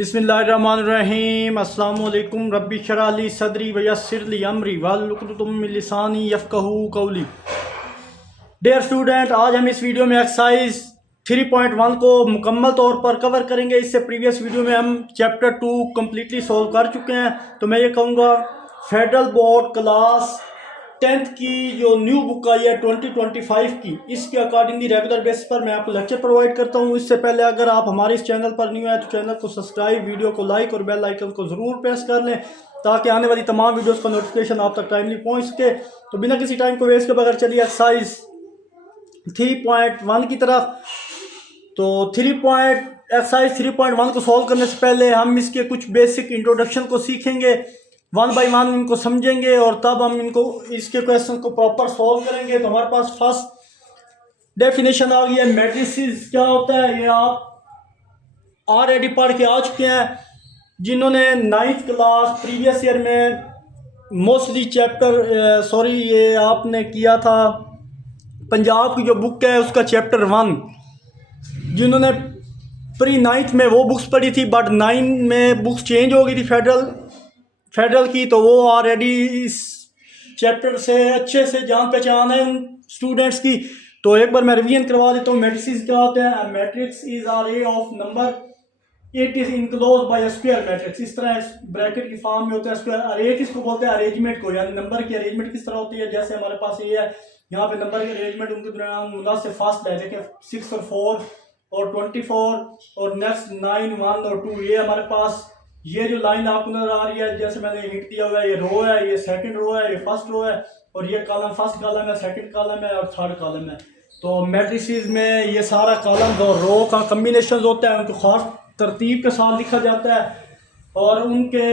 बिस्मिल्लाहिर्रहमानिर्रहीम अस्सलामु अलैकुम रब्बी शरह ली सदरी व यस्सिर ली अमरी वहलुल मिन लिसानी यफ़क़हू क़ौली। डियर स्टूडेंट, आज हम इस वीडियो में एक्सरसाइज 3.1 को मुकम्मल तौर पर कवर करेंगे। इससे प्रीवियस वीडियो में हम चैप्टर 2 कम्प्लीटली सोल्व कर चुके हैं। तो मैं ये कहूँगा फेडरल बोर्ड क्लास 10th की जो न्यू बुक आई है 2025 की, इसके अकॉर्डिंगली रेगुलर बेसिस पर मैं आपको लेक्चर प्रोवाइड करता हूँ। इससे पहले अगर आप हमारे इस चैनल पर न्यू है तो चैनल को सब्सक्राइब, वीडियो को लाइक और बेल आइकन को ज़रूर प्रेस कर लें ताकि आने वाली तमाम वीडियोस का नोटिफिकेशन आप तक टाइमली पहुँच सके। तो बिना किसी टाइम को वेस्ट के बगैर चलिए एक्सरसाइज 3.1 की तरफ। तो एक्सरसाइज 3.1 को सॉल्व करने से पहले हम इसके कुछ बेसिक इंट्रोडक्शन को सीखेंगे, 1 बाय 1 इनको समझेंगे और तब हम इसके क्वेश्चन को प्रॉपर सॉल्व करेंगे। तो हमारे पास फर्स्ट डेफिनेशन आ गई है मैट्रिसेस क्या होता है। ये आप ऑलरेडी पढ़ के आ चुके हैं। जिन्होंने 9th क्लास प्रीवियस ईयर में मोस्टली ये आपने किया था पंजाब की जो बुक है उसका चैप्टर 1, जिन्होंने प्री 9th में वो बुक्स पढ़ी थी, बट 9 में बुक्स चेंज हो गई थी फेडरल की, तो वो ऑलरेडी इस चैप्टर से अच्छे से जान पहचान है उन स्टूडेंट्स की। तो एक बार मैं रिवीजन करवा देता हूँ। मैट्रिसेस क्या होते हैं। Matrix is array of number, it is enclose by square matrix. इस तरह ब्रैकेट की फॉर्म में होता है स्क्वायर। अरे किसको बोलते हैं, अरेंजमेंट को, यानी नंबर की अरेंजमेंट किस तरह होती है। जैसे हमारे पास ये है, यहाँ पे नंबर की अरेंजमेंट उनके दरमियान मुनासिब फास्ट है। देखिए 6 और 4 और 24 और नेक्स्ट 9, 1 और 2। ये हमारे पास ये जो लाइन आपको नजर आ रही है, जैसे मैंने हिंट दिया हुआ है, ये रो है, ये सेकंड रो है, ये फर्स्ट रो है, और ये कॉलम फर्स्ट कॉलम है, सेकंड कॉलम है और थर्ड कॉलम है। तो मैट्रिसेस में ये सारा कॉलम और रो का कम्बिनेशन होता है, उनको खास तरतीब के साथ लिखा जाता है और उनके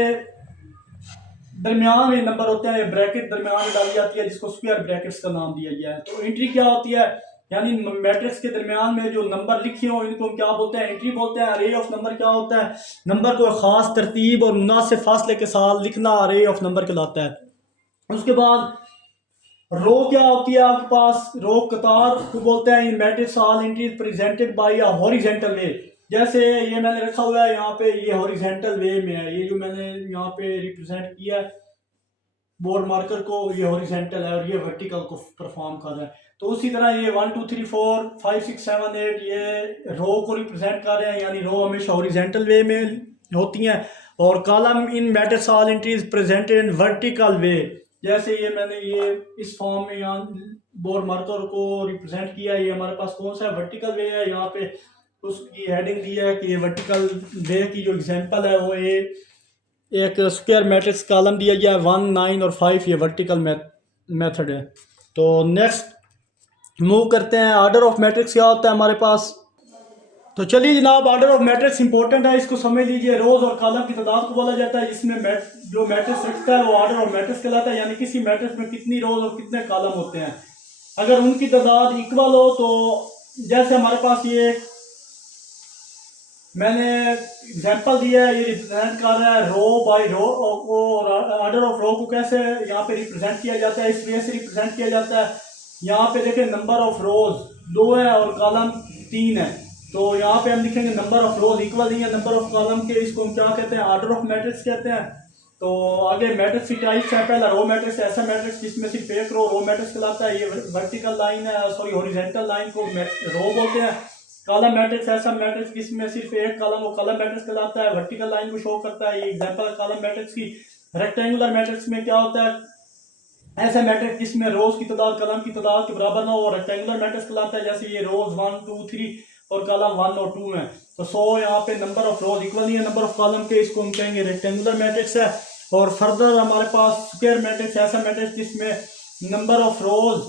दरमियान में नंबर होते हैं। ये ब्रैकेट दरमियान में डाली जाती है जिसको स्क्वायर ब्रैकेट्स का नाम दिया गया है। तो एंट्री क्या होती है, यानी मैट्रिक्स के दरमियान में जो नंबर लिखे हो इनको क्या बोलते हैं, एंट्री बोलते हैं। अरे ऑफ नंबर क्या होता है, नंबर को खास तरतीब और मुनासिब फासले के साथ लिखना अरे ऑफ नंबर कहलाता है। उसके बाद रो क्या होती है आपके पास, रो कतार को बोलते हैं। In matrix all entries presented by a horizontal way. जैसे ये मैंने रखा हुआ है यहाँ पे, ये हॉरिजॉन्टल वे में है। ये जो मैंने यहाँ पे रिप्रेजेंट किया है बोर्ड मार्कर को, ये हॉरिजॉन्टल है और ये वर्टिकल को परफॉर्म कर रहा है। तो उसी तरह ये 1 2 3 4 5 6 7 8 ये रो को रिप्रेजेंट कर रहे हैं, यानी रो हमेशा हॉरिजॉन्टल वे में होती हैं। और column in matrix all entries presented in vertical way. जैसे ये मैंने ये इस फॉर्म में यहाँ बोर्ड मार्कर को रिप्रेजेंट किया है। ये हमारे पास कौन सा वर्टिकल वे है, यहाँ पे उसकी हेडिंग दी है कि ये वर्टिकल वे की जो एग्जांपल है वो ये एक स्क्वायर मैट्रिक्स कॉलम दिया गया है 1 9 और 5। ये वर्टिकल मेथड है। तो नेक्स्ट मूव करते हैं। ऑर्डर ऑफ मैट्रिक्स क्या होता है हमारे पास। तो चलिए जनाब, ऑर्डर ऑफ मैट्रिक्स इंपॉर्टेंट है, इसको समझ लीजिए। रोज और कॉलम की तादाद को बोला जाता है, जिसमें जो मैट्रिक्स रखता है वो ऑर्डर ऑफ मैट्रिक्स कहलाता है। यानी किसी मैट्रिक्स में कितनी रोज और कितने कॉलम होते हैं, अगर उनकी तादाद इक्वल हो। तो जैसे हमारे पास ये मैंने एग्जांपल दिया है, ये रिप्रेजेंट कर रहा है रो बाय रो और ऑर्डर ऑफ रो को कैसे यहाँ पे रिप्रेजेंट किया जाता है, इस वे से रिप्रेजेंट किया जाता है। यहाँ पे देखें नंबर ऑफ रोज 2 है और कॉलम 3 है। तो यहाँ पे हम लिखेंगे नंबर ऑफ रोज इक्वल नहीं है नंबर ऑफ कॉलम के, इसको हम क्या कहते हैं, ऑर्डर ऑफ मैट्रिक्स कहते हैं। तो आगे मैट्रिक्स की टाइप्स है। पहला रो मैट्रिक्स, ऐसा मैट्रिक्स जिसमें सिर्फ एक रो मैट्रिक्स कहलाता है। ये वर्टिकल लाइन है, सॉरी हॉरिजॉन्टल लाइन को रो बोलते हैं। कॉलम मैट्रिक्स, ऐसा मैट्रिक्स जिसमें सिर्फ एक कॉलम वो कॉलम मैट्रिक्स कहलाता है, वर्टिकल लाइन को शो करता है। ये एग्जांपल कॉलम मैट्रिक्स की। रेक्टेंगुलर मैट्रिक्स में क्या होता है, ऐसा मैट्रिक्स जिसमें रोज की तादाद कॉलम की तादाद के बराबर ना हो, रेक्टेंगुलर मैट्रिक्स कहलाता है। जैसे ये रोज 1 2 3 और कॉलम 1 और 2 है। तो 100 यहाँ पे नंबर ऑफ रोज इक्वल नहीं है नंबर ऑफ कॉलम के, इसको हम कहेंगे रेक्टेंगुलर मैट्रिक्स है। और फर्दर हमारे पास स्क्वायर मैट्रिक्स, ऐसा मैट्रिक्स जिसमें नंबर ऑफ रोज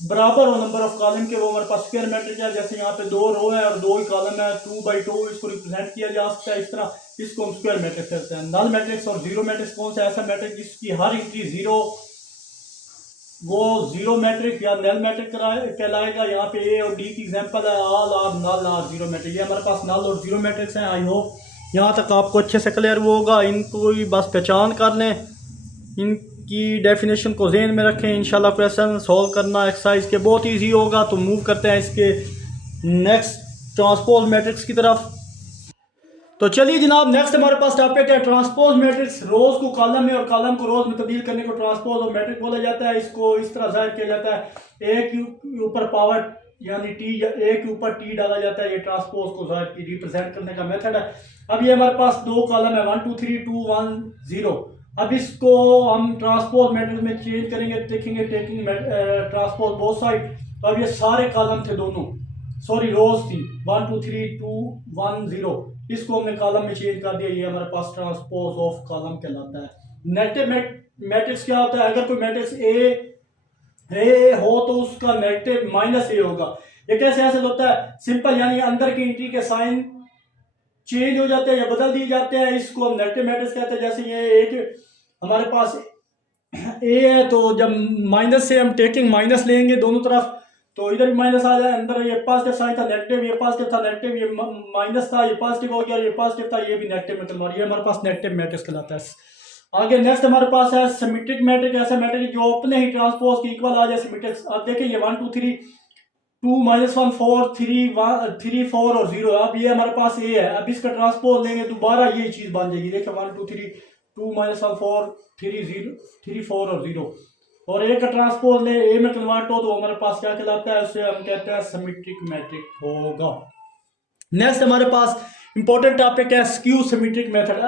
बराबर हो नंबर ऑफ कॉलम के, वो हमारे पास स्क्वायर मैट्रिक्स है। जैसे यहाँ पे 2 रो है और 2 ही कॉलम है, 2 बाई 2 इसको रिप्रेजेंट किया जा सकता है इस तरह, इसको हम स्क्वायर मैट्रिक्स कहते हैं। नल मैट्रिक्स और जीरो मैट्रिक्स कौन सा, ऐसा मैट्रिक्स जिसकी हर एंट्री 0 वो जीरो मैट्रिक या नल मैट्रिक कहलाएगा। यहाँ पे ए और डी की एग्जांपल है, all are null or zero matrix. ये हमारे पास नल और जीरो मैट्रिक्स हैं। आई होप यहाँ तक आपको अच्छे से क्लियर होगा। इनको ही बस पहचान कर लें, इनकी डेफिनेशन को जहन में रखें। इंशाल्लाह क्वेश्चन सॉल्व करना एक्सरसाइज के बहुत ईजी होगा। तो मूव करते हैं इसके नेक्स्ट ट्रांसपोज मैट्रिक्स की तरफ। तो चलिए जनाब, नेक्स्ट हमारे पास टॉपिक है ट्रांसपोज मैट्रिक्स। रोज को कॉलम में और कॉलम को रोज में तब्दील करने को ट्रांसपोज और मैट्रिक्स बोला जाता है। इसको इस तरह जाहिर किया जाता है, ए के ऊपर पावर यानी टी, ए के ऊपर टी डाला जाता है। ये ट्रांसपोज को जाहिर की रिप्रेजेंट करने का मेथड है। अब ये हमारे पास दो कॉलम है 1 2 3 2 1 0। अब इसको हम ट्रांसपोज मैट्रिक्स में चेंज करेंगे, देखेंगे टेकिंग ट्रांसपोज बोथ साइड। तो अब ये सारे कॉलम थे दोनों, सॉरी रोज थी 1 2 3 2 1 0। इसको हमने कॉलम में चेंज कर दिया। ये हमारे पास ट्रांसपोज ऑफ कॉलम कहलाता है। नेगेटिव मैट्रिक्स क्या होता है? अगर कोई मैट्रिक्स ए हो तो उसका नेगेटिव माइनस ए होगा। ये कैसे ऐसे होता है? सिंपल, यानी अंदर की एंट्री के साइन चेंज हो जाते हैं या बदल दिए जाते हैं। इसको हम नेगेटिव मैट्रिक्स कहते हैं। जैसे ये एक हमारे पास ए है, तो जब माइनस से हम टेकिंग माइनस लेंगे दोनों तरफ, तो इधर भी माइनस आ जाए। अंदर ये पॉजिटिव साइन था, नेगेटिव, ये पॉजिटिव था, नेगेटिव, ये माइनस था, ये पॉजिटिव हो गया, ये पॉजिटिव था, ये भी नेगेटिव में कन्वर्ट। ये हमारे पास नेगेटिव मैट्रिक्स कहलाता है। आगे नेक्स्ट हमारे पास है सिमेट्रिक मैट्रिक्स। ऐसा मैट्रिक्स जो अपने ही ट्रांसपोज के इक्वल आ जाए सिमेट्रिक। आप देखें ये 1 2 3 2 -1 4 3 4 और 0। अब ये हमारे पास ए है। अब इसका ट्रांसपोज लेंगे दोबारा ये चीज बन जाएगी। देखिए 1 2 3 2 -1 4 3 4 और 0। और ए का ट्रांसपोज ले ए में कन्वर्ट हो तो हमारे पास क्या कहलाता है? उसे हम कहते हैं सिमेट्रिक मैट्रिक्स होगा। नेक्स्ट हमारे पास इंपॉर्टेंट टॉपिक है स्क्यू सिमेट्रिक मेथड।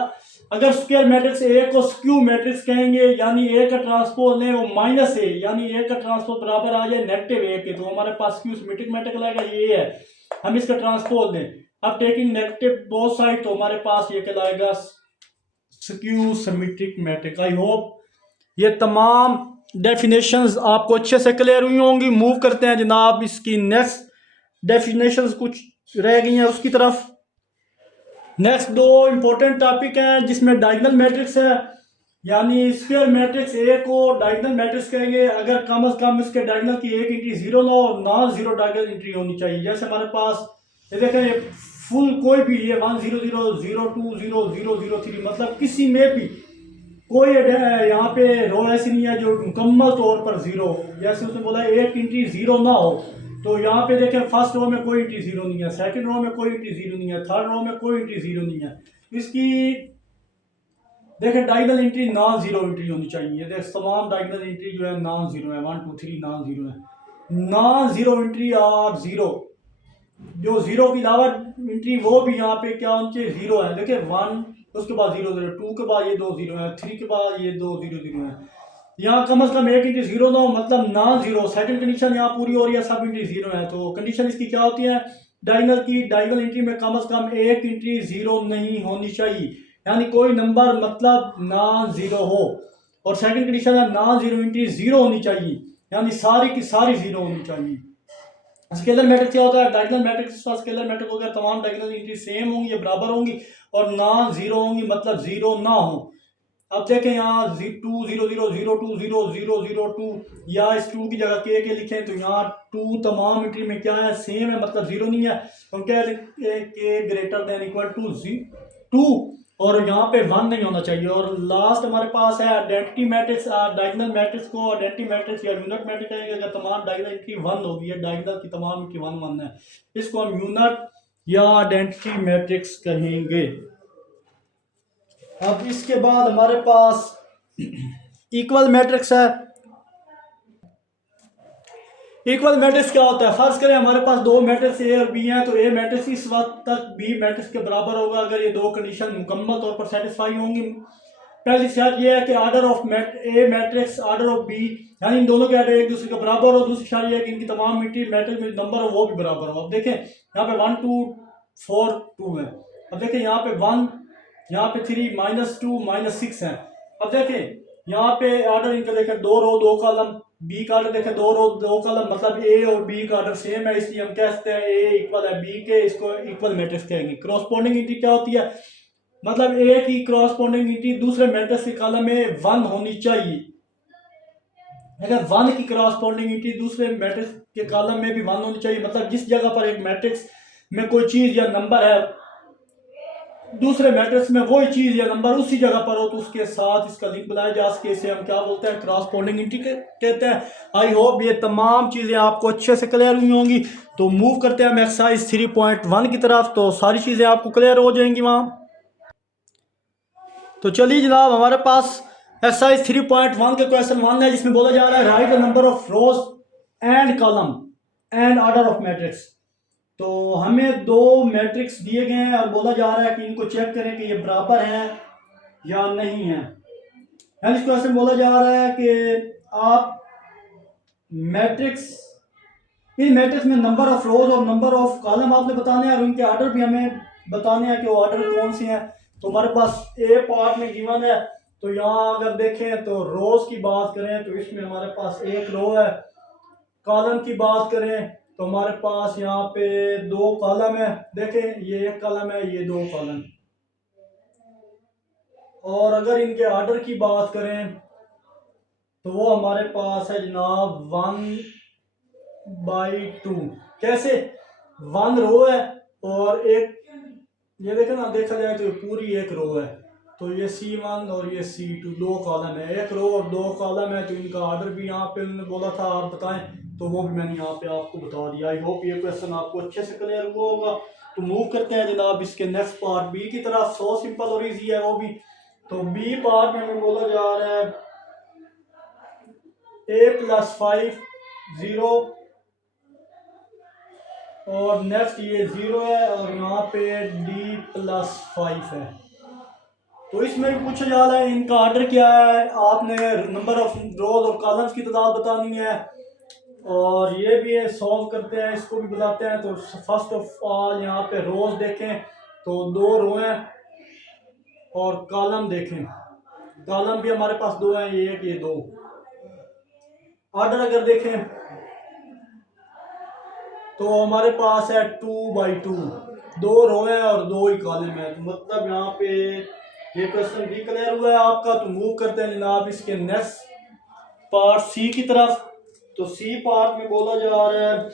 अगर स्क्वायर मैट्रिक्स ए को स्क्यू मैट्रिक्स कहेंगे, यानी ए का ट्रांसपोज लें वो माइनस ए, यानी ए का ट्रांसपोज बराबर आ जाए नेगेटिव ए के, तो हमारे पास स्क्यू सिमेट्रिक मैट्रिक्स लगेगा। ये है, हम इसका ट्रांसपोज लें। अब टेकिंग नेगेटिव बोथ साइड, तो हमारे पास ये कहलाएगा skew symmetric matrix. I hope ये तमाम डेफिनेशंस आपको अच्छे से क्लियर हुई होंगी। मूव करते हैं जनाब इसकी नेक्स्ट डेफिनेशंस कुछ रह गई हैं उसकी तरफ। नेक्स्ट दो इंपॉर्टेंट टॉपिक हैं जिसमें डायगोनल मैट्रिक्स है, यानी स्क्वायर मैट्रिक्स ए को डायगोनल मैट्रिक्स कहेंगे अगर कम से कम इसके डायगोनल की एक एंट्री 0 ना हो, नॉन जीरो डायगोनल एंट्री होनी चाहिए। जैसे हमारे पास ये देखें, ये फुल कोई भी, ये 1 0 0 0 2 0 0 0 3, मतलब किसी में भी कोई यहाँ पे रो ऐसी नहीं है जो मुकम्मल तौर पर 0। जैसे उसने बोला एक एंट्री 0 ना हो, तो यहाँ पे देखें फर्स्ट रो में कोई एंट्री 0 नहीं है, सेकंड रो में कोई एंट्री 0 नहीं है, थर्ड रो में कोई एंट्री 0 नहीं है। इसकी देखें diagonal entry non zero entry होनी चाहिए। देख तमाम डायगोनल एंट्री जो है नॉन जीरो है, 1 2 3 नॉन जीरो है। नॉन जीरो एंट्री और जीरो, जो जीरो की अलावा एंट्री वो भी यहाँ पे क्या होनी चाहिए? 0 है। देखिए 1, उसके बाद 0 0, 2 के बाद ये 2 0 है, 3 के बाद ये 2 0 0 है। यहाँ कम से कम एक एंट्री 0 ना हो, मतलब नॉन जीरो। सेकंड कंडीशन यहाँ पूरी हो रही है, सब एंट्री 0 है। तो कंडीशन इसकी क्या होती है? डायगोनल की, डायगोनल एंट्री में कम से कम एक एंट्री 0 नहीं होनी चाहिए, यानी कोई नंबर मतलब नॉन जीरो हो। और सेकंड कंडीशन है नॉन जीरो एंट्री 0 होनी चाहिए, यानी सारी की सारी 0 होनी चाहिए। स्केलर मैट्रिक्स क्या होता है? डायगोनल मैट्रिक्स का स्केलर मैट्रिक्स हो गया, तमाम डायगोनल एंट्री सेम होंगी, ये बराबर होंगी और नॉन जीरो होंगी, मतलब 0 ना हो। अब देखें यहाँ 2 0 0 0 2 0 0 0 2, या इस 2 की जगह के लिखें तो यहाँ 2 तमाम एंट्री में क्या है? सेम है, मतलब 0 नहीं है। तो क्या के ग्रेटर देन इक्वल टू 2, और यहाँ पे 1 नहीं होना चाहिए। और लास्ट हमारे पास है आइडेंटिटी मैट्रिक्स। डायगोनल मैट्रिक्स को आइडेंटिटी मैट्रिक्स या यूनिट मैट्रिक्स कहेंगे अगर तमाम डायगोनल एंट्री 1 होगी, है डायगोनल की तमाम एंट्री 1 1 है, इसको हम यूनिट या आइडेंटिटी मैट्रिक्स कहेंगे। अब इसके बाद हमारे पास इक्वल मैट्रिक्स है। इक्वल मैट्रिक्स क्या होता है? फर्ज करें हमारे पास दो मैट्रिक्स ए और बी हैं, तो ए मैट्रिक्स इस वक्त तक बी मैट्रिक्स के बराबर होगा अगर ये दो कंडीशन मुकम्मल तौर पर सेटिस्फाई होंगी। पहली शर्त यह है कि order of A matrix order of B, यानी इन दोनों के आर्डर एक दूसरे के बराबर हो। दूसरी शर्त यह है कि इनकी तमाम मैट्रिक्स में नंबर हो वो भी बराबर हो। अब देखें यहाँ पे 1 2 4 2 है। अब देखें यहाँ पे 1, यहाँ पे 3 -2 -6 है। अब देखें यहाँ पे आर्डर इनका देखें 2 रो 2 कॉलम, बी का आर्डर देखें 2 रो 2 कॉलम, मतलब ए और बी का आर्डर सेम है, इसलिए हम कह सकते हैं ए इक्वल है बी के, इसको इक्वल मैट्रिक्स कहेंगे। क्रॉसपोंडिंग एंट्री क्या होती है? मतलब ए की क्रॉसपोंडिंग एंट्री दूसरे मैट्रिक्स के कॉलम में 1 होनी चाहिए। अगर 1 की क्रॉसपोंडिंग एंट्री दूसरे मैट्रिक्स के कॉलम में भी 1 होनी चाहिए, मतलब जिस जगह पर एक मैट्रिक्स में कोई चीज या नंबर है दूसरे मैट्रिक्स में वही चीज या नंबर उसी जगह पर हो तो उसके साथ इसका लिंक बनाया जा सके, इसे हम क्या बोलते हैं? क्रॉसपोंडिंग एंट्री कहते हैं। आई होप ये तमाम चीजें आपको अच्छे से क्लियर हुई होंगी। तो मूव करते हैं हम एक्सरसाइज 3.1 की तरफ, तो सारी चीजें आपको क्लियर हो जाएंगी वहाँ। तो चलिए जनाब, हमारे पास एक्सरसाइज 3.1 के क्वेश्चन 1 है, जिसमें बोला जा रहा है right the number of rose and column and order of matrix. तो हमें दो मैट्रिक्स दिए गए हैं और बोला जा रहा है कि इनको चेक करें कि ये बराबर हैं या नहीं है। नेक्स्ट क्वेश्चन बोला जा रहा है कि आप मैट्रिक्स इन मैट्रिक्स में नंबर ऑफ रोज और नंबर ऑफ कॉलम आपने बताने हैं और उनके ऑर्डर भी हमें बताने हैं कि वो ऑर्डर कौन से हैं। तो हमारे पास ए पार्ट में गिवन है, तो यहाँ अगर देखें तो रोज की बात करें तो इसमें हमारे पास एक रो है। कॉलम की बात करें तो हमारे पास यहाँ पे दो कॉलम है, देखें ये एक कॉलम है, ये दो कॉलम। और अगर इनके ऑर्डर की बात करें तो वो हमारे पास है जनाब 1/2। कैसे? 1 रो है और एक, ये देखें ना, देखा जाए तो ये पूरी एक रो है। तो ये C1 और ये C2 दो कॉलम है, एक रो और दो कॉलम है। तो इनका ऑर्डर भी यहाँ पे उन्होंने बोला था आप बताएं, तो वो भी मैंने यहाँ पे आपको बता दिया। आई होप ये क्वेश्चन आपको अच्छे से क्लियर हुआ होगा। तो मूव करते हैं जनाब इसके नेक्स्ट पार्ट बी की तरफ। सो सिंपल और ईजी है वो भी। तो बी पार्ट में हमें बोला जा रहा है a+5 0 और नेक्स्ट ये 0 है और यहाँ पे d+5 है। तो इसमें भी पूछा जा रहा है इनका ऑर्डर क्या है, आपने नंबर ऑफ रोज और कॉलम्स की तादाद बतानी है। और ये भी है, सॉल्व करते हैं, इसको भी बताते हैं। तो फर्स्ट ऑफ ऑल यहाँ पे रोज देखें तो 2 रो हैं और कॉलम देखें, कॉलम भी हमारे पास 2 हैं, ये एक ये 2। ऑर्डर अगर देखें तो हमारे पास है 2/2, 2 रो है और 2 ही कॉलम है। तो मतलब यहाँ पे ये क्वेश्चन भी क्लियर हुआ है आपका। तो मूव करते हैं जनाब इसके नेक्स्ट पार्ट सी की तरफ। तो सी पार्ट में बोला जा रहा है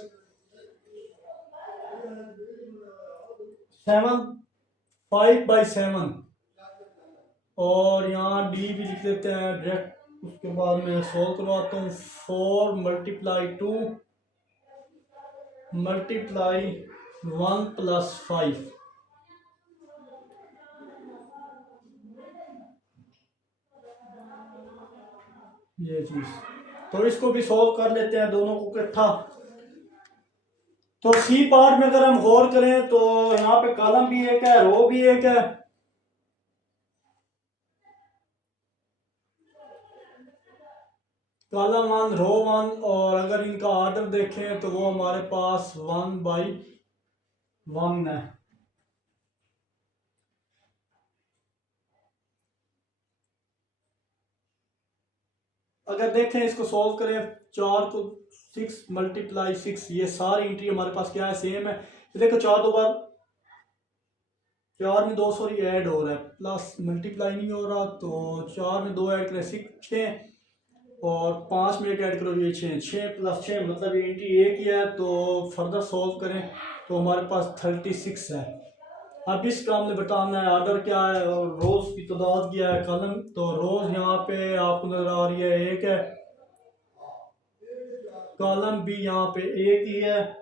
5/7 और यहाँ डी भी लिख लेते हैं डायरेक्ट। उसके बाद मैं सोल्व करवाता हूँ। 4 × 2 × 1 + 5। ये चीज, तो इसको भी सॉल्व कर लेते हैं दोनों को इकट्ठा। तो सी पार्ट में अगर हम गौर करें तो यहाँ पे कॉलम भी एक है, रो भी एक है। कॉलम 1 रो 1, और अगर इनका ऑर्डर देखें तो वो हमारे पास 1/1 है। अगर देखें इसको सॉल्व करें, 4 को 6 × 6, ये सारी एंट्री हमारे पास क्या है, सेम है। देखो 4 2 बार 4 में 2 सॉरी ऐड हो रहा है, प्लस मल्टीप्लाई नहीं हो रहा। तो 4 में 2 ऐड करें 6 और 5 में 1 ऐड करो ये 6 + 6 मतलब ये एंट्री एक ही है। तो फर्दर सॉल्व करें तो हमारे पास 36 है। अब इसका हमने बताना है ऑर्डर क्या है और रोज की तादाद क्या है, कॉलम। तो रोज यहाँ पे आपको नजर आ रही है एक है, कॉलम भी यहाँ पे एक ही है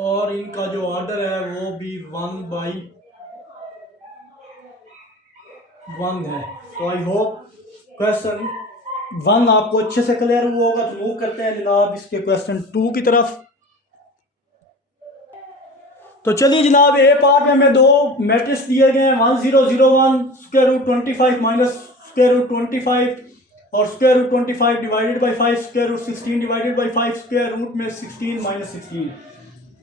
और इनका जो ऑर्डर है वो भी 1/1 है। तो आई होप क्वेश्चन 1 आपको अच्छे से क्लियर हुआ होगा। तो मूव करते हैं जनाब इसके क्वेश्चन 2 की तरफ। तो चलिए जनाब, ए पार्ट में हमें दो मैट्रिक्स दिए गए हैं, 1001 √25 -√25 और √25 divided by 5 √16 divided by 5 square root में 16 -16।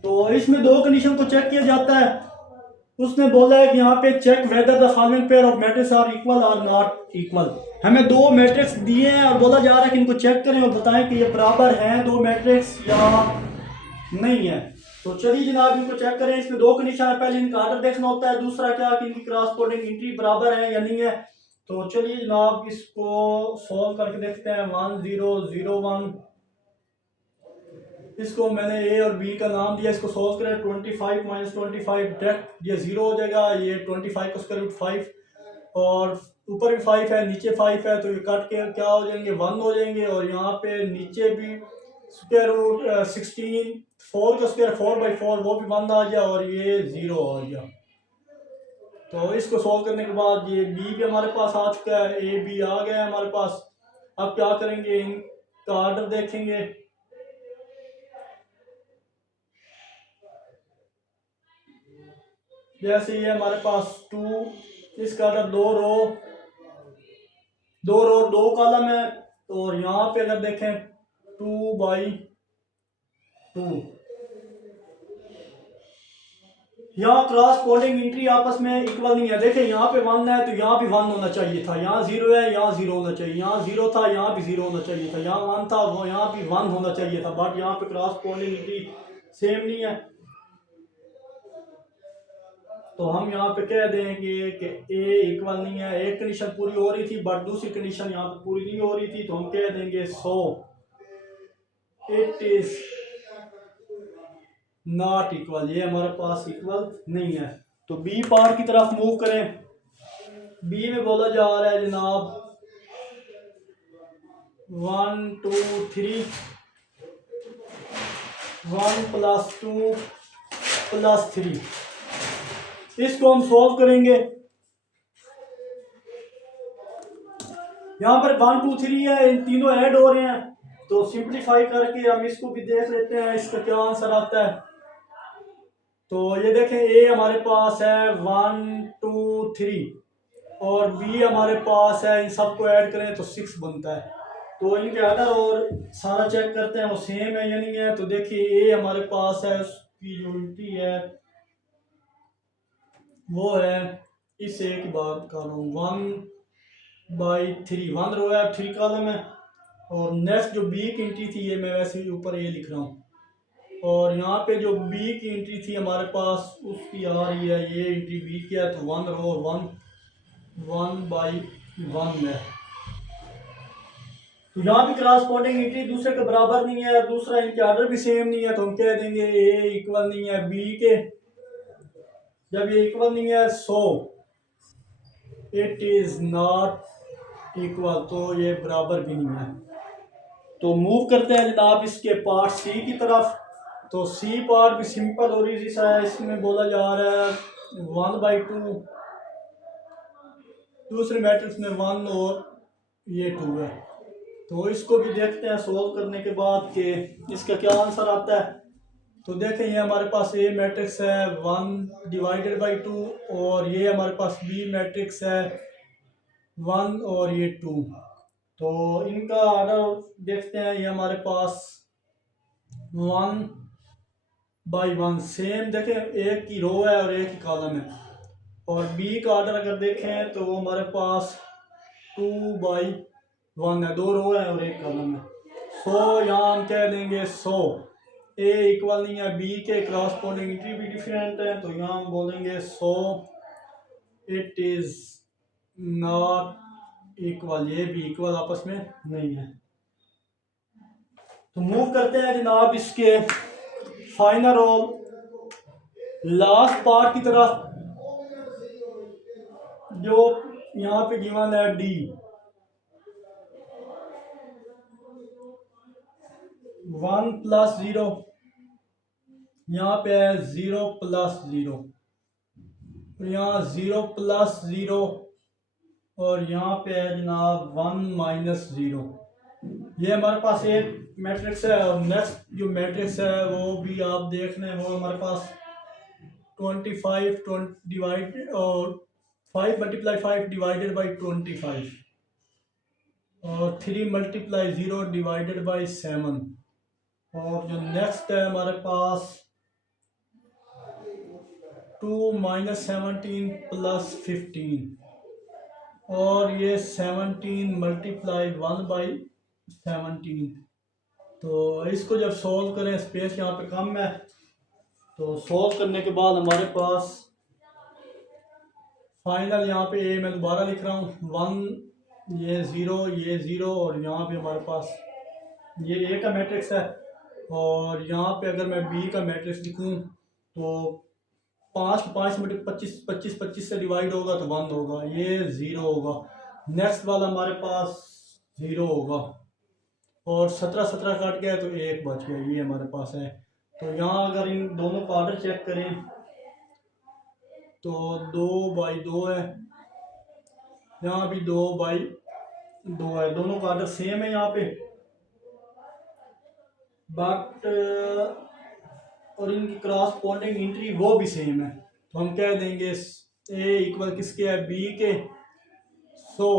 तो इसमें दो कंडीशन को चेक किया जाता है। उसने बोला है कि यहाँ पे check whether the following pair of matrix are equal और नॉट इक्वल। हमें दो मैट्रिक्स दिए हैं और बोला जा रहा है कि इनको चेक करें और बताएं कि ये बराबर हैं दो मैट्रिक्स या नहीं है। तो चलिए जनाब इनको चेक करें। इसमें दो कंडीशन है, पहले इनका ऑर्डर देखना होता है, दूसरा क्या कि इनकी क्रॉसपोर्डिंग एंट्री बराबर है या नहीं है। तो चलिए जनाब इसको सॉल्व करके देखते हैं। 1001, इसको मैंने ए और बी का नाम दिया, इसको सॉल्व करें। 25 - 25 डायरेक्ट ये 0 हो जाएगा, ये 25 का स्क्वायर रूट 5 और ऊपर भी 5 है नीचे 5 है, तो ये कट के क्या हो जाएंगे 1 हो जाएंगे। और यहाँ पे नीचे भी स्क्वायर रूट 16, 4 का स्क्वायर 4/4 वो भी 1 आ गया और ये 0 आ गया। तो इसको सॉल्व करने के बाद ये बी भी हमारे पास आ चुका है, ए बी आ गया है हमारे पास। अब क्या करेंगे, इनका ऑर्डर देखेंगे। जैसे ये हमारे पास 2, इसका ऑर्डर 2 रो 2 कॉलम है। और यहाँ पे अगर देखें 2/2, यहाँ क्रॉस कोडिंग एंट्री आपस में इक्वल नहीं है। देखें यहाँ पे 1 है तो यहाँ भी 1 होना चाहिए था, यहाँ 0 है यहाँ 0 होना चाहिए, यहाँ 0 था यहाँ भी 0 होना चाहिए था, यहाँ 1 था वो यहाँ भी 1 होना चाहिए था, बट यहाँ पे क्रॉस कोडिंग एंट्री सेम नहीं है। तो हम यहाँ पे कह देंगे कि ए इक्वल नहीं है। एक कंडीशन पूरी हो रही थी बट दूसरी कंडीशन यहाँ पे पूरी नहीं हो रही थी, तो हम कह देंगे so it is not equal, ये हमारे पास इक्वल नहीं है। तो बी पार्ट की तरफ मूव करें। बी में बोला जा रहा है जनाब 1 2 3, 1 + 2 + 3। इसको हम सॉल्व करेंगे। यहाँ पर 1 2 3 है, इन तीनों ऐड हो रहे हैं, तो सिंप्लीफाई करके हम इसको भी देख लेते हैं इसका क्या आंसर आता है। तो ये देखें ए हमारे पास है 1 2 3 और बी हमारे पास है, इन सबको ऐड करें तो 6 बनता है। तो इनके ऑर्डर और सारा चेक करते हैं वो सेम है या नहीं है। तो देखिए ए हमारे पास है, उसकी जो उल्टी है वो है, इस ए की बात कर रहा हूँ, 1/3, 1 रो है 3 कॉलम है। और नेक्स्ट जो बी की एंट्री थी ये मैं वैसे ही ऊपर ये लिख रहा हूँ, और यहाँ पे जो बी की एंट्री थी हमारे पास उसकी आ रही है, ये एंट्री बी की है, तो 1 रो 1/1 है। तो यहाँ भी क्रॉसपोंडिंग एंट्री दूसरे के बराबर नहीं है, दूसरा इनके ऑर्डर भी सेम नहीं है, तो हम कह देंगे ए इक्वल नहीं है बी के। जब ये इक्वल नहीं है so it is not equal, तो ये बराबर भी नहीं है। तो मूव करते हैं जनाब इसके पार्ट सी की तरफ। तो सी पार्ट भी सिंपल और इजी सा है। इसमें बोला जा रहा है 1/2, दूसरे मैट्रिक्स में 1 और ये 2 है। तो इसको भी देखते हैं सोल्व करने के बाद कि इसका क्या आंसर आता है। तो देखें ये हमारे पास ए मैट्रिक्स है 1/2 और ये हमारे पास बी मैट्रिक्स है 1 और ये 2। तो इनका ऑर्डर देखते हैं, ये हमारे पास 1/1 सेम, देखें एक की रो है और एक ही कॉलम है। और बी का ऑर्डर अगर देखें तो वो हमारे पास 2/1 है, 2 रो है और एक कॉलम है। सो यहाँ हम कह देंगे सो ए इक्वल नहीं है बी के, क्रॉसपोंडिंग एंट्री भी डिफरेंट है, तो यहाँ हम बोलेंगे so it is not equal, ये भी इक्वल आपस में नहीं है। तो मूव करते हैं जनाब इसके फाइनल और लास्ट पार्ट की तरफ, जो यहाँ पे गिवन है डी 1 + 0, यहाँ पे है 0 + 0, यहाँ 0 + 0 और यहाँ पे है जनाब 1 - 0। ये हमारे पास एक मैट्रिक्स है। और नेक्स्ट जो मैट्रिक्स है वो भी आप देख लें, वो हमारे पास 25 डिवाइड और 5 × 5 / 25 और 3 × 0 / 7। और जो नेक्स्ट है हमारे पास 2 - 17 + 15 और ये 17 × 1/17। तो इसको जब सॉल्व करें, स्पेस यहाँ पे कम है, तो सॉल्व करने के बाद हमारे पास फाइनल यहाँ पे ए मैं दोबारा लिख रहा हूँ 1, ये 0 और यहाँ पे हमारे पास ये ए का मैट्रिक्स है। और यहाँ पे अगर मैं बी का मैट्रिक्स लिखूँ तो 5 5 × 25 25 25 से डिवाइड होगा तो 1 होगा, ये 0 होगा, नेक्स्ट वाला हमारे पास 0 होगा और 17 17 कट गया तो 1 बच गया, ये हमारे पास है। तो यहाँ अगर इन दोनों का ऑर्डर चेक करें तो 2/2 है, यहाँ भी 2/2 है, दोनों का आर्डर सेम है यहाँ पे। बट और इनकी क्रॉसपोंडिंग एंट्री वो भी सेम है, तो हम कह देंगे ए इक्वल किसके है, बी के। सो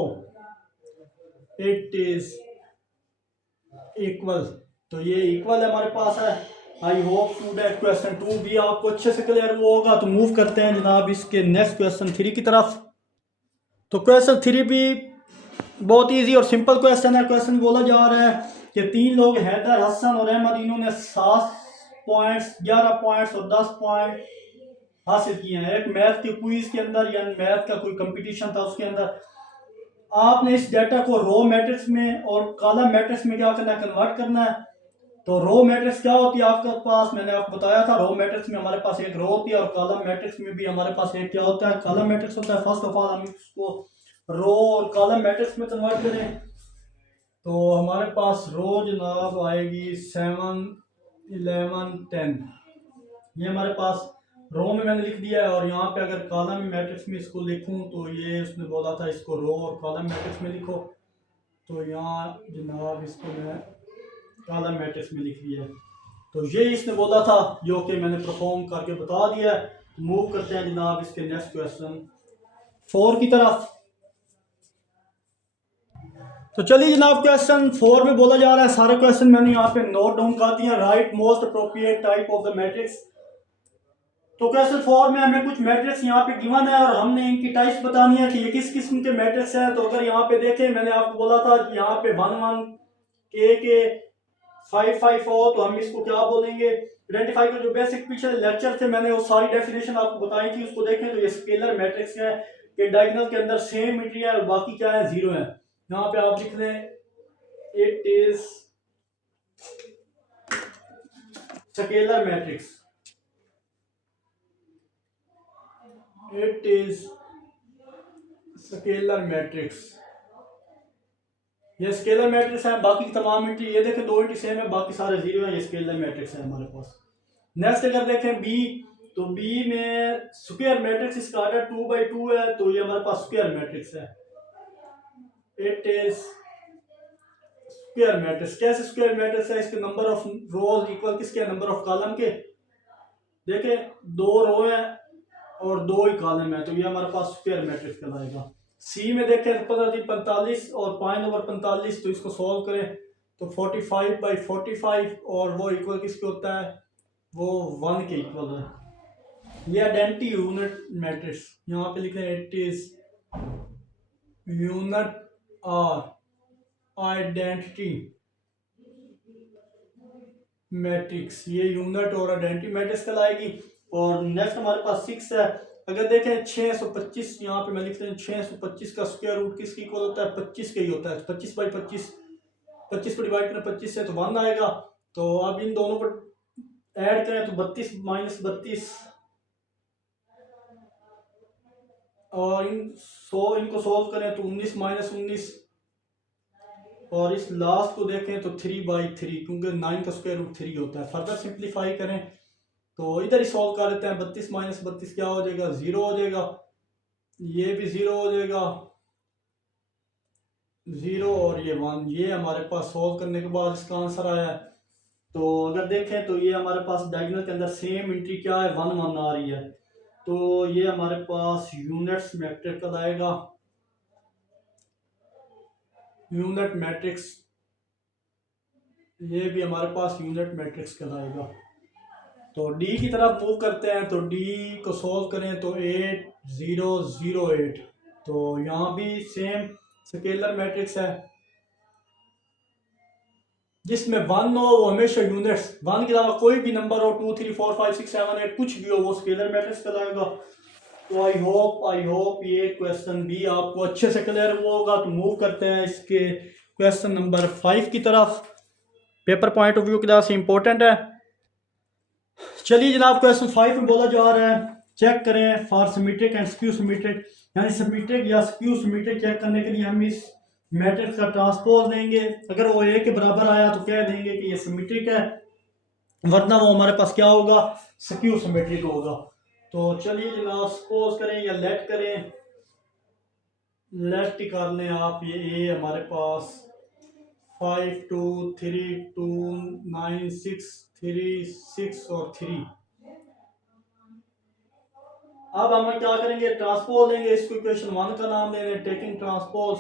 इट इज इक्वल, तो ये इक्वल हमारे पास है। आई होप स्टूडेंट क्वेश्चन 2 भी आपको अच्छे से क्लियर हुआ होगा। तो मूव करते हैं जनाब इसके नेक्स्ट क्वेश्चन 3 की तरफ। तो क्वेश्चन 3 भी बहुत इजी और सिंपल क्वेश्चन है। क्वेश्चन बोला जा रहा है कि 3 लोग हैदर, हसन और अहमद, इन्होंने 7 पॉइंट्स, 11 पॉइंट्स और 10 पॉइंट हासिल किए हैं एक मैथ के क्विज के अंदर, यानी मैथ का कोई कंपटीशन था उसके अंदर। आपने इस डाटा को रो मैट्रिक्स में और कॉलम मैट्रिक्स में क्या करना है, कन्वर्ट करना है। तो रो मैट्रिक्स क्या होती है आपके पास, मैंने आपको बताया था, रो मैट्रिक्स में हमारे पास एक रो होती है और कॉलम मैट्रिक्स में भी हमारे पास एक क्या होता है, कॉलम मैट्रिक्स होता है। फर्स्ट ऑफ ऑल हम इसको रो और कॉलम मैट्रिक्स में कन्वर्ट करें तो हमारे पास रो जनाब आएगी 7, 11, 10। ये हमारे पास रो में मैंने लिख दिया है। और यहाँ पे अगर कॉलम मैट्रिक्स में इसको लिखूं तो ये उसने बोला था इसको रो और कॉलम मैट्रिक्स में लिखो, तो यहाँ जनाब इसको मैं कॉलम मैट्रिक्स में लिख दिया है। तो ये इसने बोला था जो कि मैंने परफॉर्म करके बता दिया है। तो मूव करते हैं जनाब इसके नेक्स्ट क्वेश्चन 4 की तरफ। तो चलिए जनाब क्वेश्चन 4 में बोला जा रहा है, सारे क्वेश्चन मैंने यहाँ पे नोट डाउन कर दिए। Right most appropriate type of the matrix. तो क्वेश्चन 4 में हमें कुछ मैट्रिक्स यहाँ पे गिवन है और हमने इनकी टाइप्स बतानी है कि ये किस किस्म के मैट्रिक्स है। तो अगर यहाँ पे देखें, मैंने आपको बोला था कि यहाँ पे 1 1 के 5 5 हो, तो हम इसको क्या बोलेंगे, आइडेंटिफाई कर। जो बेसिक पिछले लेक्चर थे मैंने वो सारी डेफिनेशन आपको बताई थी, उसको देखें। तो ये स्केलर मैट्रिक्स है कि डायगोनल के अंदर सेम एंट्री है और बाकी क्या है, 0 है। यहाँ पे आप लिख लें it is scalar matrix, it is scalar matrix. ये स्केलर मैट्रिक्स है, बाकी तमाम एंट्री ये देखें 2 एंट्री सेम है, बाकी सारे 0 है। ये स्केलर मैट्रिक्स है हमारे पास। नेक्स्ट अगर देखें बी, तो बी में स्क्वायर मैट्रिक्स, इसका आर्डर 2/2 है, तो ये हमारे पास स्क्वायर मैट्रिक्स है। It is square matrix. कैसे स्क्वायर मैट्रिक्स है, इसके नंबर ऑफ रोज इक्वल किसके, नंबर ऑफ कॉलम के। देखें 2 रो है और 2 ही कॉलम है, तो ये हमारे पास स्क्वायर मैट्रिक्स कहलाएगा। सी में देखें 15/45 और 5/45, तो इसको सॉल्व करें तो 45/45 और वो इक्वल किसके होता है, वो 1 के इक्वल है। ये आइडेंटिटी यूनिट मैट्रिक्स, यहाँ पे लिखें इट इज यूनिट और आइडेंटिटी मैट्रिक्स। ये यूनिट और आइडेंटिटी मैट्रिक्स कहलाएगी। और नेक्स्ट हमारे पास 6 है। अगर देखें 625, यहाँ पे मैं लिखते हैं 625 का स्क्वायर रूट किसके इक्वल होता है, 25 के ही होता है। 25/25, 25 को डिवाइड करें 25 से तो 1 आएगा। तो अब इन दोनों को ऐड करें तो 32 - 32 और इनको सोल्व करें तो 19 - 19 और इस लास्ट को देखें तो 3/3, क्योंकि 9 का स्क्वायर रूट 3 होता है। फर्दर सिंप्लीफाई करें तो इधर ही सॉल्व कर लेते हैं। 32 - 32 क्या हो जाएगा, 0 हो जाएगा। ये भी 0 हो जाएगा, 0 और ये 1। ये हमारे पास सॉल्व करने के बाद इसका आंसर आया है। तो अगर देखें तो ये हमारे पास डायगोनल के अंदर सेम एंट्री क्या है, 1 1 आ रही है। तो ये हमारे पास यूनिट्स मैट्रिक्स कहलाएगा, यूनिट मैट्रिक्स। ये भी हमारे पास यूनिट मैट्रिक्स कहलाएगा। तो डी की तरफ मूव करते हैं। तो डी को सॉल्व करें तो 8 0 0 8। तो यहाँ भी सेम स्केलर मैट्रिक्स है जिसमें 1 हो वो हमेशा यूनिट्स, 1 के अलावा कोई भी नंबर हो, 2 3 4 5 6 7 8 कुछ भी हो, वो स्केलर मैट्रिक्स कहलाएगा। तो आई होप ये क्वेश्चन भी आपको अच्छे से क्लियर हुआ होगा। तो मूव करते हैं इसके क्वेश्चन नंबर 5 की तरफ। पेपर पॉइंट ऑफ व्यू की तरफ से इंपॉर्टेंट है। चलिए जनाब क्वेश्चन 5 में बोला जा रहा है, चेक करें for symmetric and skew symmetric, यानी सिमेट्रिक या स्क्यू सिमेट्रिक चेक करने के लिए हम इस मैट्रिक्स का ट्रांसपोज लेंगे। अगर वो ए के बराबर आया तो कह देंगे कि ये सिमेट्रिक है, वरना वो हमारे पास क्या होगा, स्क्यू सिमेट्रिक होगा। तो चलिए जनाब सपोज करें या लेट करें, लेट कर लें आप, ये ए हमारे पास 52329636 और 3। अब हम क्या करेंगे, ट्रांसपोज लेंगे, इसको इक्वेशन 1 का नाम देंगे टेकिंग ट्रांसपोज।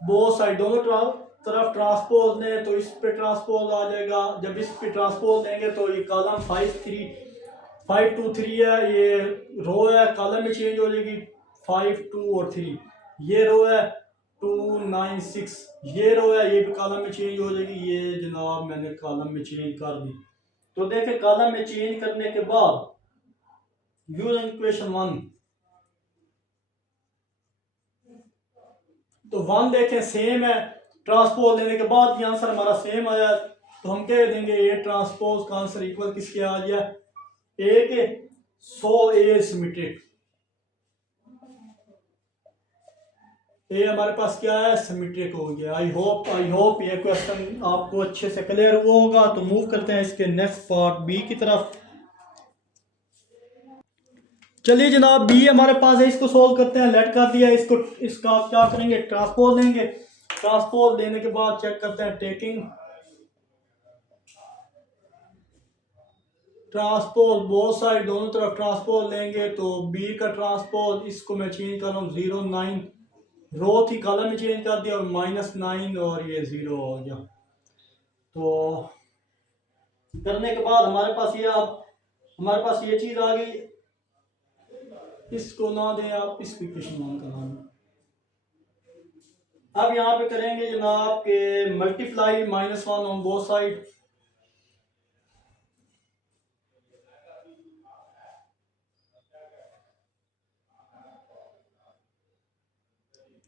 बोथ साइड दोनों तरफ ट्रांसपोज लें तो इस पे ट्रांसपोज आ जाएगा। जब इस पे ट्रांसपोज लेंगे तो ये कॉलम 523 है, ये रो है, कॉलम में चेंज हो जाएगी 52 और 3। ये रो है 296, ये रो है, ये भी कॉलम में चेंज हो जाएगी। ये जनाब मैंने कॉलम में चेंज कर दी। तो देखें कॉलम में चेंज करने के बाद यूजिंग इक्वेशन 1, तो 1 देखें सेम है, ट्रांसपोज लेने के बाद ये आंसर हमारा सेम आया, तो हम कह देंगे ए ट्रांसपोज का आंसर इक्वल किसके आ गया, ए के। सो ए सिमेट्रिक, ए हमारे पास क्या है, सिमेट्रिक हो गया। आई होप ये क्वेश्चन आपको अच्छे से क्लियर हुआ होगा। तो मूव करते हैं इसके नेक्स्ट पार्ट बी की तरफ। चलिए जनाब बी हमारे पास है, इसको सोल्व करते हैं। लेट कर दिया इसको, इसका क्या करेंगे, ट्रांसपोज लेंगे। ट्रांसपोज लेने के बाद चेक करते हैं टेकिंग ट्रांसपोज, बोथ साइड दोनों तरफ ट्रांसपोज लेंगे। तो बी का ट्रांसपोज, इसको मैं चेंज कर रहा हूँ 09, रो थी कॉलम में चेंज कर दिया और -9 और ये 0 हो गया। तो करने के बाद हमारे पास ये, अब हमारे पास ये चीज आ गई। इसको ना दें आप, इस इक्वेशन 1 का नाम दें। अब यहाँ पे करेंगे जनाब के मल्टीप्लाई -1 ऑन बोथ साइड।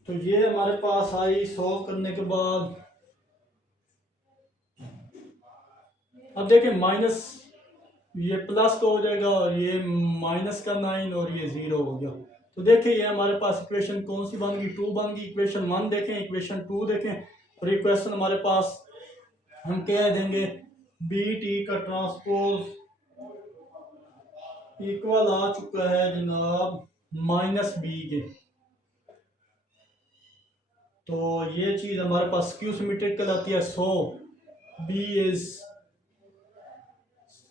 तो ये हमारे पास आई, सॉल्व करने के बाद अब देखिए माइनस, ये प्लस का हो जाएगा और ये -9 और ये 0 हो गया। तो देखिए ये हमारे पास इक्वेशन कौन सी बन गई, 2 बन गई। इक्वेशन 1 देखें, इक्वेशन 2 देखें, और इक्वेशन हमारे पास हम कह देंगे बी टी का ट्रांसपोज इक्वल आ चुका है जनाब -b के। तो ये चीज हमारे पास स्क्यू सिमेट्रिक कहलाती है। So B is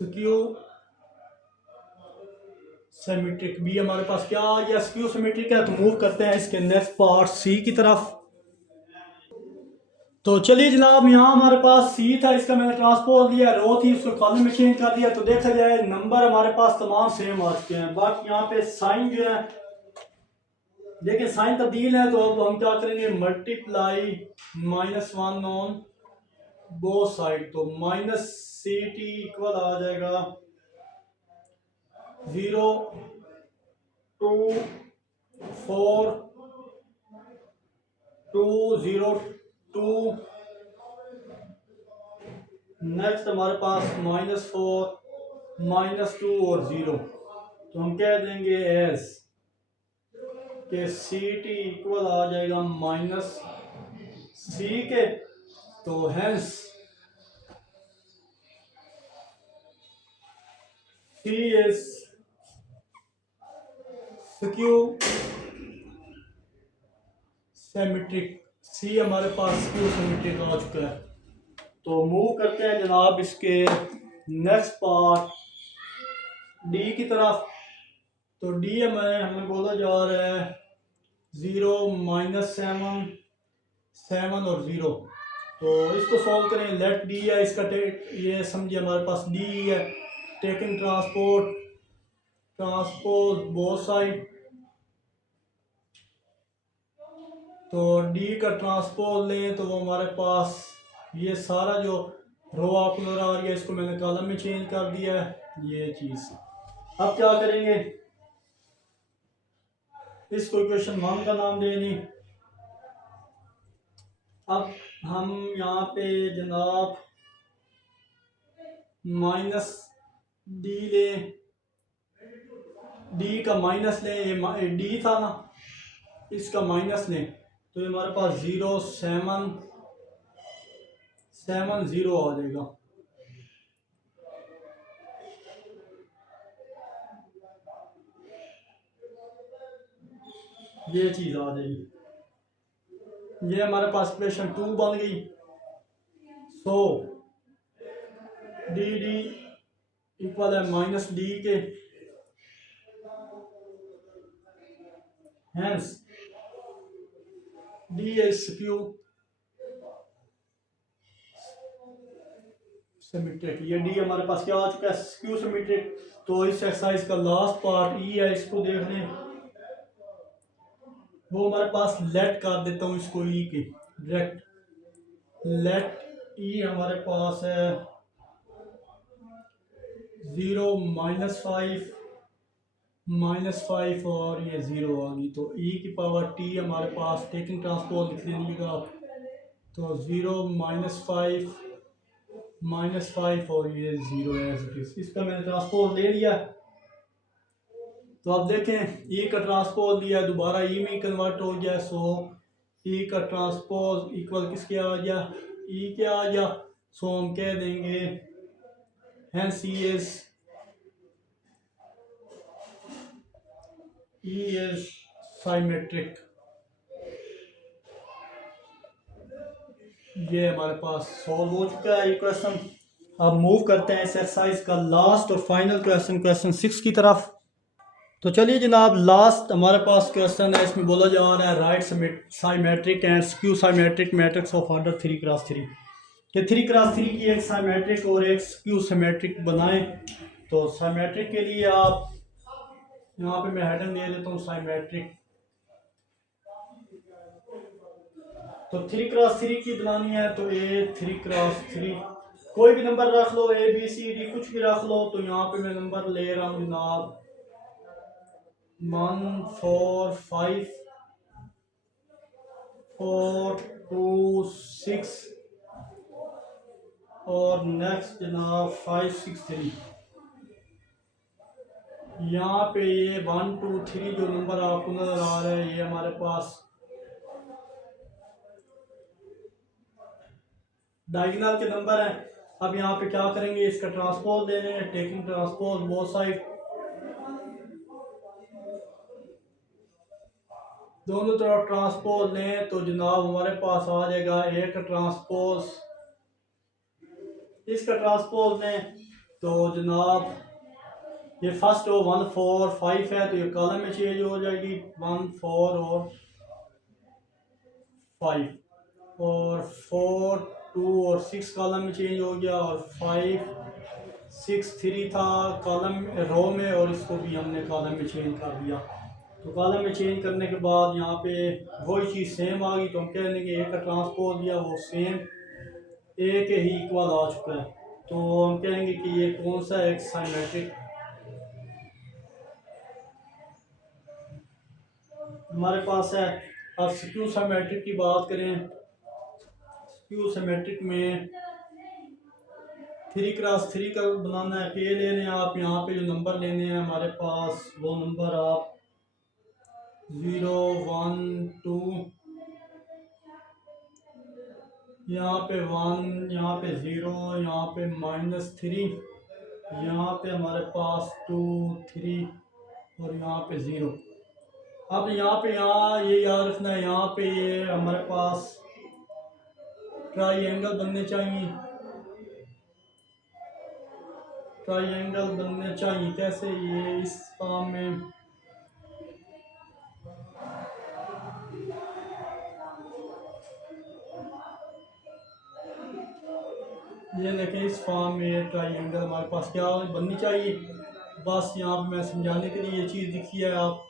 skew symmetric, B हमारे पास क्या आ गया, स्क्यू सिमेट्रिक है। तो मूव करते हैं इसके नेक्स्ट पार्ट सी की तरफ। तो चलिए जनाब यहाँ हमारे पास सी था, इसका मैंने ट्रांसपोज लिया, रो थी उसको कॉलम में चेंज कर दिया। तो देखा जाए नंबर हमारे पास तमाम सेम आ चुके हैं, बट यहाँ पे साइन जो है, देखिए साइन तब्दील है। तो अब हम क्या करेंगे, मल्टीप्लाई -1 ऑन बोथ साइड। तो -ct इक्वल आ जाएगा 0 2 4 2 0 2। नेक्स्ट हमारे पास -4 -2 और 0। तो हम कह देंगे एस के ct इक्वल आ जाएगा -c के। तो hence c is skew symmetric, C हमारे पास स्क्यू सिमेट्रिक आ चुका है। तो मूव करते हैं जनाब इसके नेक्स्ट पार्ट डी की तरफ। तो डी हमें बोला जा रहा है 0 -7 7 और 0। तो इसको सॉल्व करें, लेट डी है इसका, ये समझिए हमारे पास डी है, टेकिंग ट्रांसपोज बोथ साइड। तो डी का ट्रांसपोज लें तो वो हमारे पास ये सारा जो रो आपको नजर आ रही है, इसको मैंने कॉलम में चेंज कर दिया है ये चीज। अब क्या करेंगे, इसको इक्वेशन 1 का नाम देनी। अब हम यहाँ पे जनाब -d लें, डी का माइनस लें, ये डी था ना, इसका माइनस लें। तो ये हमारे पास 0 7 7 0 आ जाएगा। ये चीज़ आ जाएगी। ये हमारे पास इक्वेशन 2 बन गई। सो डी डी इक्वल है माइनस डी के, hence D is skew symmetric. ये डी हमारे पास क्या आ चुका है, स्क्यू सिमेट्रिक। तो इस एक्सरसाइज का लास्ट पार्ट ई है, इसको देख लें। वो हमारे पास लेट कर देता हूँ इसको ई की डायरेक्ट। लेट ई हमारे पास है 0 -5 -5 और ये 0 आ गई। तो ई की पावर टी हमारे पास टेकिंग ट्रांसपोज लिख लीजिएगा। तो 0 -5 -5 और ये 0 है। इसका मैंने ट्रांसपोज ले लिया। तो आप देखें ई का ट्रांसपोज लिया, दोबारा ई में कन्वर्ट हो गया। सो ई का ट्रांसपोज इक्वल किसके आ गया, ई के आ गया। सो हम कह देंगे हेंस ई इज साइमेट्रिक। ये हमारे पास सॉल्व हो चुका है ये क्वेश्चन। अब मूव करते हैं इस एक्सरसाइज का लास्ट और फाइनल क्वेश्चन, क्वेश्चन 6 की तरफ। तो चलिए जनाब, लास्ट हमारे पास क्वेश्चन है। इसमें बोला जा रहा है right symmetric and skew symmetric matrix of order 3x3 कि 3x3 की एक साइमेट्रिक और एक स्क्यू साइमेट्रिक बनाएं। तो साइमेट्रिक के लिए आप यहाँ पे मैं हेडर दे देता हूँ साइमेट्रिक। तो 3x3 की बनानी है तो ए 3x3 कोई भी नंबर रख लो, ए बी सी डी कुछ भी रख लो। तो यहाँ पे मैं नंबर ले रहा हूँ जनाब 1 4 5 4 2 6 और नेक्स्ट जनाब 5 6 3। यहाँ पे ये 1 2 3 जो नंबर आपको नजर आ रहा है ये हमारे पास डायगोनल के नंबर हैं। अब यहाँ पे क्या करेंगे, इसका ट्रांसपोज ले लें, टेकिंग ट्रांसपोज बोथ साइड, दोनों तरफ ट्रांसपोज लें। तो जनाब हमारे पास आ जाएगा एक ट्रांसपोज, इसका ट्रांसपोज लें। तो जनाब ये फर्स्ट हो 1 4 5 है तो ये कॉलम में चेंज हो जाएगी 1 4 और 5 और 4 2 और 6 कॉलम में चेंज हो गया और 5 6 3 था कॉलम रो में और इसको भी हमने कॉलम में चेंज कर दिया। तो कॉलम में चेंज करने के बाद यहाँ पे वही चीज़ सेम आ गई। तो हम कह लेंगे ए का ट्रांसपोज दिया वो सेम ए के ही इक्वल आ चुका है। तो हम कहेंगे कि ये कौन सा एक साइमेट्रिक हमारे पास है। अब स्क्यू साइमेट्रिक की बात करें, स्क्यू साइमेट्रिक में 3x3 का बनाना है। पे ले लें आप, यहाँ पे जो नंबर लेने हैं हमारे पास वो नंबर आप 0 1 2 यहाँ पे 1 यहाँ पे 0 यहाँ पे -3 यहाँ पे हमारे पास 2 3 और यहाँ पे 0। अब यहाँ ये याद रखना है, यहाँ पे ये हमारे पास ट्राइएंगल बनने चाहिए। ट्राइएंगल बनने चाहिए कैसे, ये इस फॉर्म में ये देखें, इस फॉर्म में ट्राइएंगल हमारे पास क्या बननी चाहिए। बस यहाँ पे मैं समझाने के लिए ये चीज़ लिखी है। आप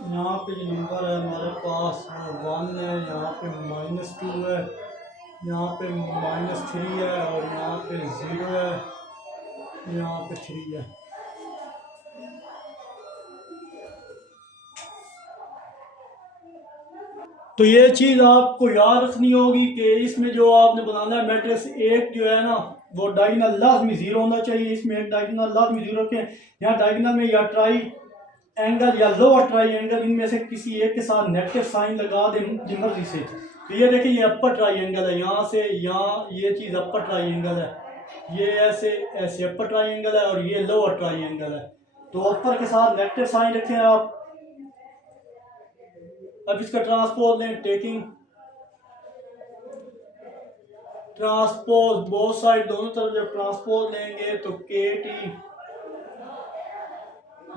यहाँ पे जो नंबर है हमारे पास वो 1 है, यहाँ पे -2 है, यहाँ पे -3 है और यहाँ पे 0 है, यहाँ पे 3 है। तो ये चीज़ आपको याद रखनी होगी कि इसमें जो आपने बनाना है मैट्रिक्स, एक जो है ना वो डायगोनल लाजमी 0 होना चाहिए। इसमें एक डायगोनल लाजमी 0 रखें। यहाँ डायगोनल में या ट्राई एंगल या लोअर ट्राई एंगल इनमें से किसी एक के साथ नेगेटिव साइन लगा दें मर्जी से। तो ये देखिए ये अपर ट्राई एंगल है, यहाँ से यहाँ ये चीज़ अपर ट्राई एंगल है, ये ऐसे ऐसे अपर ट्राई एंगल है और ये लोअर ट्राई एंगल है। तो ऊपर के साथ नेगेटिव साइन रखें आप। अब इसका ट्रांसपोज लें, टेकिंग ट्रांसपोज बोथ साइड, दोनों तरफ जब ट्रांसपोज लेंगे तो के टी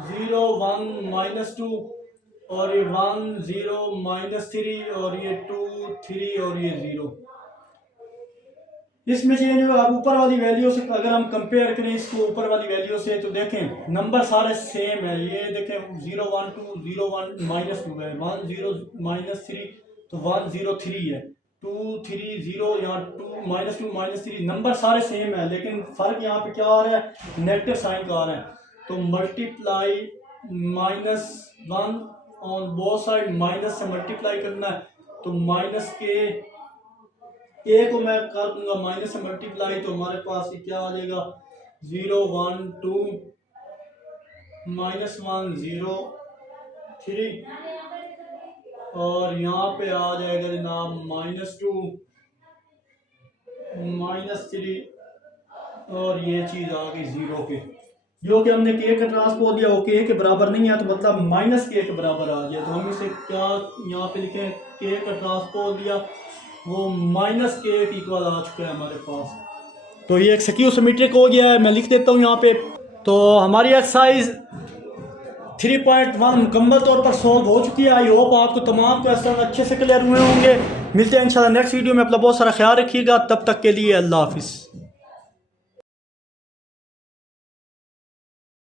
0 1 -2 और ये 1 0 -3 और ये 2 3 और ये 0, इसमें चेंज होगा। अब ऊपर वाली वैल्यू से अगर हम कंपेयर करें इसको ऊपर वाली वैल्यू से तो देखें नंबर सारे सेम है। ये देखें 0 1 2 0 1 -2 है, 1 0 -3 तो 1 0 3 है, 2 3 0 यहाँ 2 -3 नंबर सारे सेम है, लेकिन फर्क यहाँ पे क्या आ रहा है, नेगेटिव साइन का आ रहा है। तो multiply -1 on both side, minus से मल्टीप्लाई करना है तो माइनस के को मैं कर दूंगा माइनस से मल्टीप्लाई, तो हमारे पास ये क्या आ जाएगा 0 1 2 -1 0 3 और यहाँ पे आ जाएगा जनाब -2 -3 और ये चीज़ आ गई 0 के, जो कि हमने के का ट्रांसपोज दिया वो के बराबर नहीं है, तो मतलब माइनस के बराबर आ गया। तो हम इसे क्या यहाँ पे लिखें, के का ट्रांसपोज दिया वो माइनस के इक्वल आ चुका है हमारे पास। तो ये एक स्क्यू सिमेट्रिक हो गया है, मैं लिख देता हूँ यहाँ पे। तो हमारी एक्सरसाइज 3.1 मुकम्मल तौर पर सॉल्व हो चुकी है। आई होप आपको तमाम क्वेश्चन अच्छे से क्लियर हुए होंगे। मिलते हैं इंशाल्लाह नेक्स्ट वीडियो में। अपना बहुत सारा ख्याल रखिएगा, तब तक के लिए अल्लाह हाफिज़।